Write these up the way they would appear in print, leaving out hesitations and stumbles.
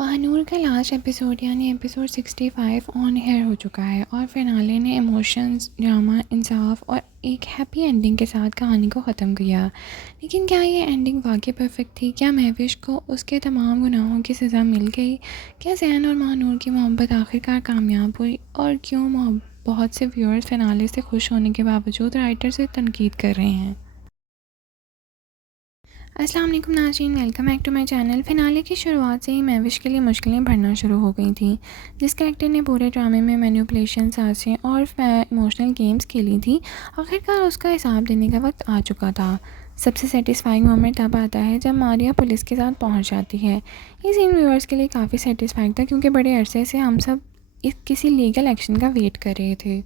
महानूर का last episode यानी episode 65 on air हो चुका है और फिनाले ने इमोशंस, ड्रामा, इंसाफ और एक हैप्पी एंडिंग के साथ कहानी को ख़त्म किया। लेकिन क्या ये एंडिंग वाकई परफेक्ट थी? क्या महविश को उसके तमाम गुनाहों की सज़ा मिल गई? क्या ज़ैन और महानूर की मोहब्बत आखिरकार कामयाब हुई? और क्यों बहुत से व्यूअर्स फिनाले से खुश होने के बावजूद राइटर से तनकीद कर रहे हैं? अस्सलाम वालेकुम नाज़रीन, welcome back to my channel. Finale की शुरुआत से ही महविश के लिए मुश्किलें बढ़ना शुरू हो गई थी। जिस कैरेक्टर ने पूरे ड्रामे में मैनिपुलेशन, सांसें और इमोशनल गेम्स खेली थी, आखिरकार उसका हिसाब देने का वक्त आ चुका था। सबसे सेटिस्फाइंग मोमेंट तब आता है जब मारिया पुलिस के साथ पहुंच जाती है। ये सीन व्यूअर्स के लिए काफ़ी सेटिस्फाइंग था क्योंकि बड़े अरसे से हम सब किसी लीगल एक्शन का वेट कर रहे थे।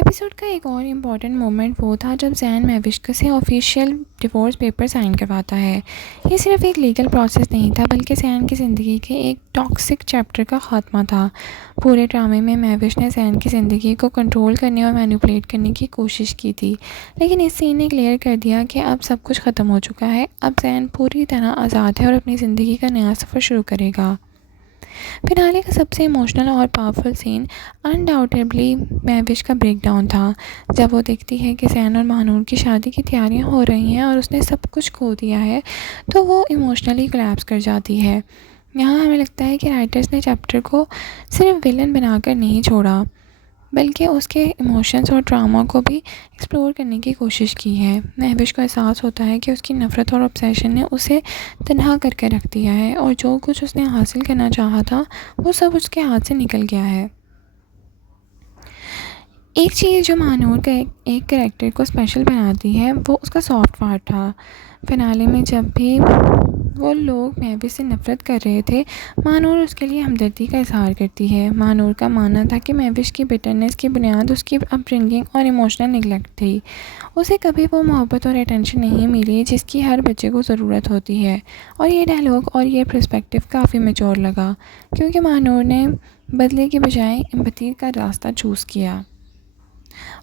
एपिसोड का एक और इम्पॉर्टेंट मोमेंट वो था जब ज़ैन महविश से ऑफिशियल डिवोर्स पेपर साइन करवाता है। ये सिर्फ एक लीगल प्रोसेस नहीं था बल्कि ज़ैन की ज़िंदगी के एक टॉक्सिक चैप्टर का ख़ात्मा था। पूरे ड्रामे में महविश ने ज़ैन की ज़िंदगी को कंट्रोल करने और मैनिपुलेट करने की कोशिश की थी, लेकिन इस सीन ने क्लियर कर दिया कि अब सब कुछ ख़त्म हो चुका है। अब ज़ैन पूरी तरह आज़ाद है और अपनी ज़िंदगी का नया सफ़र शुरू करेगा। फिनाले का सबसे इमोशनल और पावरफुल सीन अनडाउटेबली महविश का ब्रेकडाउन था। जब वो देखती है कि ज़ैन और महानूर की शादी की तैयारियां हो रही हैं और उसने सब कुछ खो दिया है, तो वो इमोशनली कोलैप्स कर जाती है। यहाँ हमें लगता है कि राइटर्स ने चैप्टर को सिर्फ विलन बनाकर नहीं छोड़ा बल्कि उसके इमोशंस और ड्रामा को भी एक्सप्लोर करने की कोशिश की है। महविश को एहसास होता है कि उसकी नफ़रत और ऑब्सेशन ने उसे तन्हा करके रख दिया है और जो कुछ उसने हासिल करना चाहा था वो सब उसके हाथ से निकल गया है। एक चीज़ जो महानूर का एक कैरेक्टर को स्पेशल बनाती है वो उसका सॉफ्ट पार्ट था। फिनाले में जब भी वो लोग महविश से नफ़रत कर रहे थे, महानूर उसके लिए हमदर्दी का इजहार करती है। महानूर का मानना था कि महविश की बिटरनेस की बुनियाद उसकी अपब्रिंगिंग और इमोशनल निगलेक्ट थी। उसे कभी वो मोहब्बत और अटेंशन नहीं मिली जिसकी हर बच्चे को ज़रूरत होती है। और ये डायलॉग और ये पर्सपेक्टिव काफ़ी मैच्योर लगा क्योंकि महानूर ने बदले के बजाय एम्पैथी का रास्ता चूज़ किया।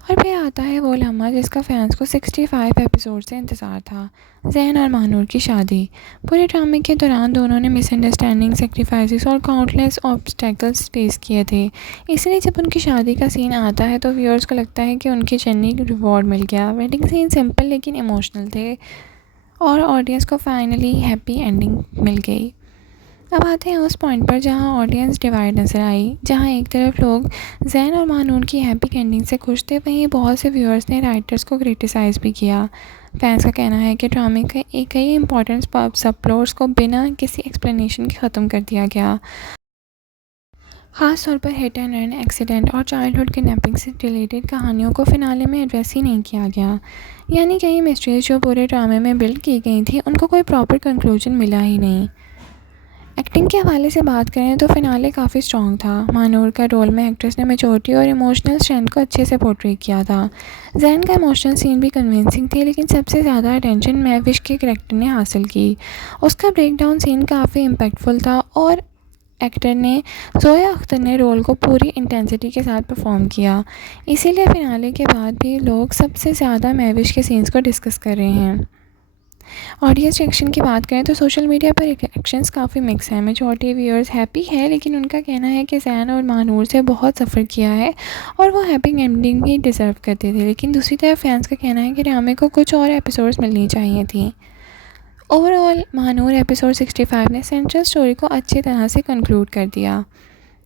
और फिर आता है वो लम्हा जिसका फैंस को 65 एपिसोड से इंतज़ार था, ज़ैन और महानूर की शादी। पूरे ड्रामे के दौरान दोनों ने मिसअंडरस्टैंडिंग, सेक्रीफाइसेस और काउंटलेस ऑब्स्टेकल्स फेस किए थे। इसलिए जब उनकी शादी का सीन आता है तो व्यूअर्स को लगता है कि उनकी जर्नी को रिवॉर्ड मिल गया। वेडिंग सीन सिंपल लेकिन इमोशनल थे और ऑडियंस को फाइनली हैप्पी एंडिंग मिल गई। अब आते हैं उस पॉइंट पर जहां ऑडियंस डिवाइड नज़र आई, जहां एक तरफ लोग ज़ैन और महानूर की हैप्पी एंडिंग से खुश थे, वहीं बहुत से व्यूअर्स ने राइटर्स को क्रिटिसाइज़ भी किया। फैंस का कहना है कि ड्रामे के कई इंपॉर्टेंट सब प्लॉट्स को बिना किसी एक्सप्लेनेशन के ख़त्म कर दिया गया। ख़ास तौर पर हिट एंड रन, एक्सीडेंट और चाइल्डहुड किडनैपिंग से रिलेटेड कहानियों को फिनाले में एड्रेस ही नहीं किया गया। यानी कई मिस्ट्रीज जो पूरे ड्रामे में बिल्ड की गई थी उनको कोई प्रॉपर कंक्लूजन मिला ही नहीं। एक्टिंग के हवाले से बात करें तो फिनाले काफ़ी स्ट्रॉन्ग था। महानूर का रोल में एक्ट्रेस ने मैच्योरिटी और इमोशनल स्ट्रेंथ को अच्छे से पोर्ट्रे किया था। ज़ैन का इमोशनल सीन भी कन्विंसिंग थे, लेकिन सबसे ज़्यादा अटेंशन महविश के कैरेक्टर ने हासिल की। उसका ब्रेकडाउन सीन काफ़ी इम्पैक्टफुल था और एक्टर ने जोया अख्तर ने रोल को पूरी इंटेंसिटी के साथ परफॉर्म किया। इसीलिए फिनाले के बाद भी लोग सबसे ज़्यादा महविश के सीन्स को डिस्कस कर रहे हैं। ऑडियंस रिएक्शन की बात करें तो सोशल मीडिया पर रिएक्शंस काफ़ी मिक्स हैं। मेजॉरिटी व्यूअर्स हैप्पी है, लेकिन उनका कहना है कि ज़ैन और महानूर से बहुत सफ़र किया है और वो हैप्पी एंडिंग ही डिज़र्व करते थे। लेकिन दूसरी तरफ फैंस का कहना है कि ड्रामे को कुछ और एपिसोड्स मिलनी चाहिए थी। ओवरऑल महानूर एपिसोड 65 ने सेंट्रल स्टोरी को अच्छी तरह से कंक्लूड कर दिया।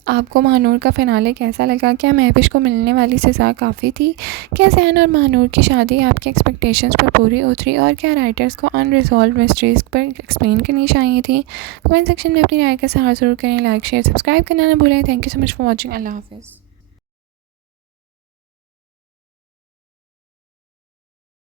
आपको महानूर का फिनाले कैसा लगा? क्या महविश को मिलने वाली सज़ा काफ़ी थी? क्या ज़ैन और महानूर की शादी आपके एक्सपेक्टेशंस पर पूरी उतरी? और क्या राइटर्स को अनरिजॉल्व मिस्ट्रीज़ पर एक्सप्लेन करनी चाहिए थी? कमेंट सेक्शन में अपनी राय का सहारा ज़रूर करें। लाइक, शेयर, सब्सक्राइब करना ना भूलें। Thank you so much for watching. अल्लाह हाफिज़।